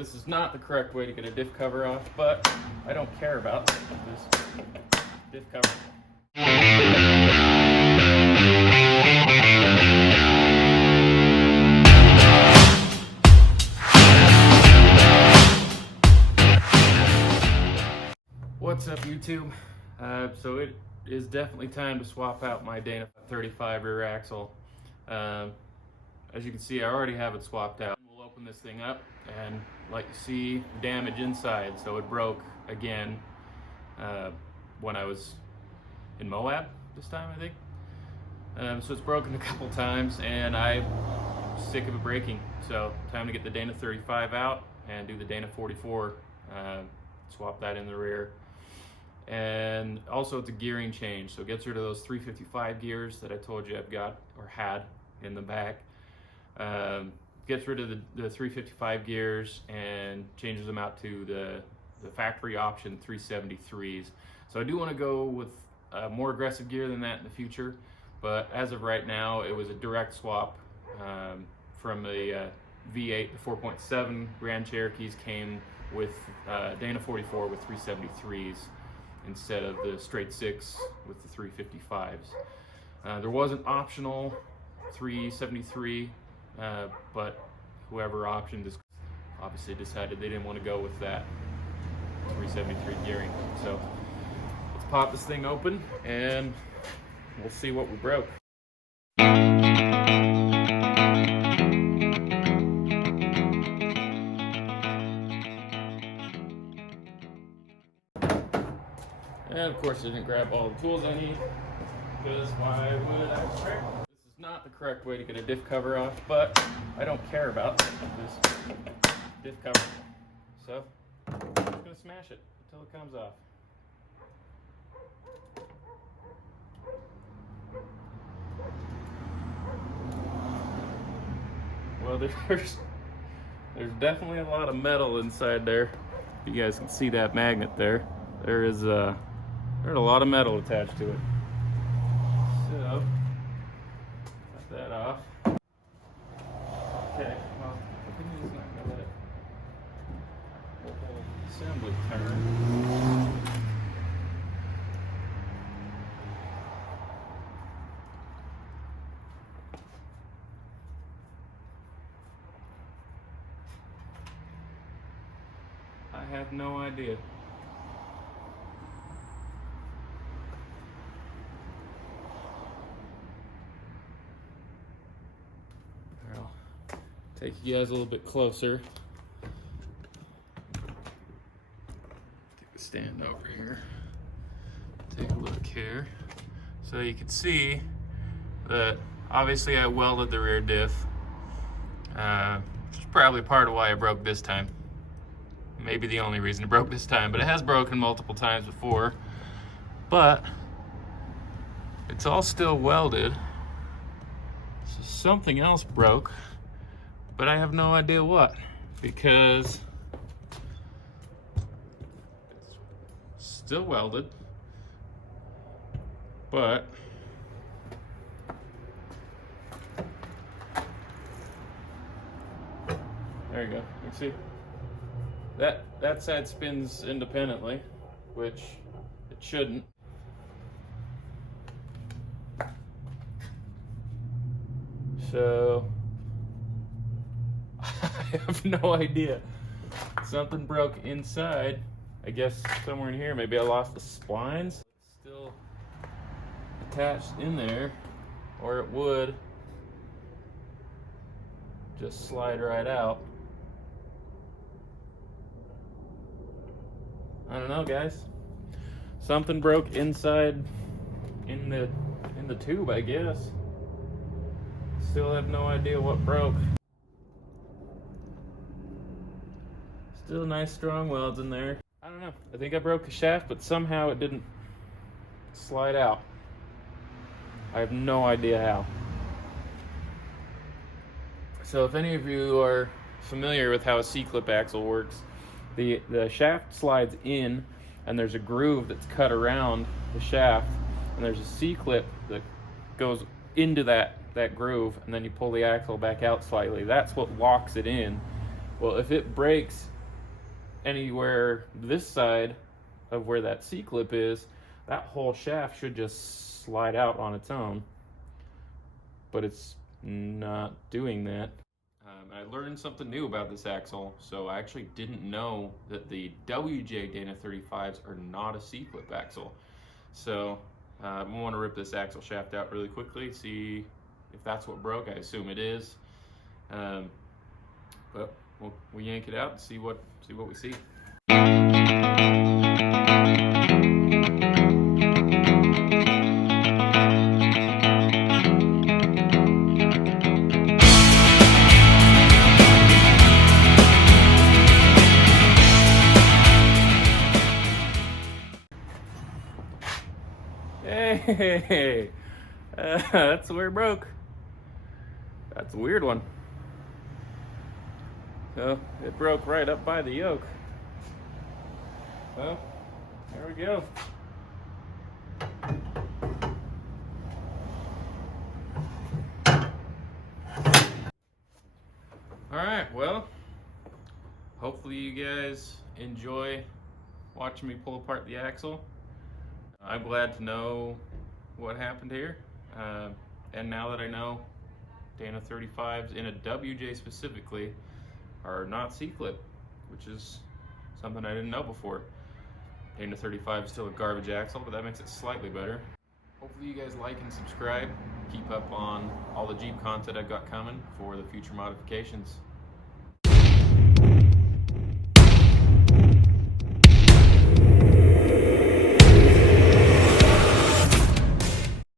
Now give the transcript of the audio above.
This is not the correct way to get a diff cover off, but I don't care about this diff cover. What's up, YouTube? So it is definitely time to swap out my Dana 35 rear axle. As you can see, I already have it swapped out. We'll open this thing up and like you see damage inside. So it broke again when I was in Moab this time, I think. So it's broken a couple times and I'm sick of it breaking. So time to get the Dana 35 out and do the Dana 44, swap that in the rear. And also it's a gearing change, so it gets rid of those 355 gears that I told you I've got or had in the back. Gets rid of the 355 gears and changes them out to the factory option 373s. So I do want to go with more aggressive gear than that in the future, but as of right now it was a direct swap from the V8. The 4.7 Grand Cherokees came with Dana 44 with 373s instead of the straight 6 with the 355s. There was an optional 373, but whoever optioned this obviously decided they didn't want to go with that 373 gearing. So let's pop this thing open and we'll see what we broke. And of course I didn't grab all the tools I need, because why would I? This is not the correct way to get a diff cover off, but I don't care about this diff cover. So I'm just gonna smash it until it comes off. Well, there's definitely a lot of metal inside there. If you guys can see that magnet there, there's a lot of metal attached to it. So, got that off. Okay, well, I think he's not gonna let the whole assembly turn. I have no idea. Take you guys a little bit closer. Take a stand over here. Take a look here. So you can see that obviously I welded the rear diff. Which is probably part of why I broke this time. Maybe the only reason it broke this time, but it has broken multiple times before. But it's all still welded. So something else broke. But I have no idea what, because it's still welded, but there you go. You can see that side spins independently, which it shouldn't. So I have no idea. Something broke inside. I guess somewhere in here. Maybe I lost the splines. It's still attached in there, or it would just slide right out. I don't know, guys. Something broke inside in the tube, I guess. Still have no idea what broke. Still nice strong welds in there. I don't know. I think I broke the shaft, but somehow it didn't slide out. I have no idea how. So if any of you are familiar with how a C-clip axle works, the shaft slides in and there's a groove that's cut around the shaft, and there's a C-clip that goes into that groove, and then you pull the axle back out slightly. That's what locks it in. Well, if it breaks anywhere this side of where that C-clip is, that whole shaft should just slide out on its own. But it's not doing that. I learned something new about this axle, so I actually didn't know that the WJ Dana 35s are not a C-clip axle. So I want to rip this axle shaft out really quickly, see if that's what broke. I assume it is. But we'll yank it out and see what we see. Hey, that's where it broke. That's a weird one. So it broke right up by the yoke. Well, there we go. All right, well, hopefully you guys enjoy watching me pull apart the axle. I'm glad to know what happened here. And now that I know Dana 35s in a WJ specifically are not C-clip, which is something I didn't know before. Dana 35 is still a garbage axle, but that makes it slightly better. Hopefully you guys like and subscribe. Keep up on all the Jeep content I've got coming for the future modifications.